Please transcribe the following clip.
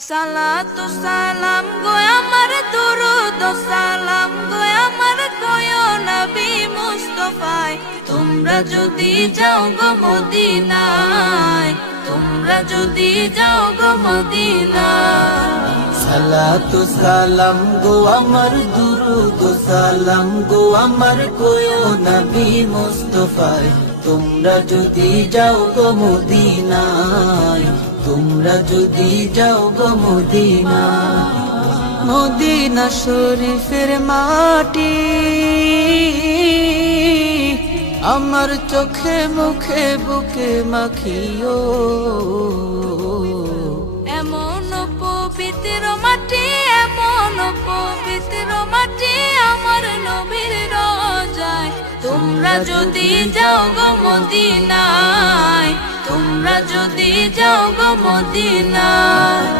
সালাতু সালাম গো আমার দুরুদ সালাম গো আমার কয়ো নবী মুস্তাফায় তোমরা যদি যাও গো মদিনায় তোমরা যদি যাও গো মদিনায় সালাতু সালাম গো আমার দুরুদ সালাম গো আমার কয়ো নবী মুস্তাফায় তোমরা যদি যাও গো মদিনায় তোমরা যদি যাও গো মদিনায় মদিনা শরীফের মাটি আমার চোখে মুখে বুকে মাখিও এমন পবিত্র মাটি এমন পবিত্র মাটি আমার নবীর রোজায় তোমরা যদি যাও গো মদিনায় তোমরা যদি যাও গো মদিনায়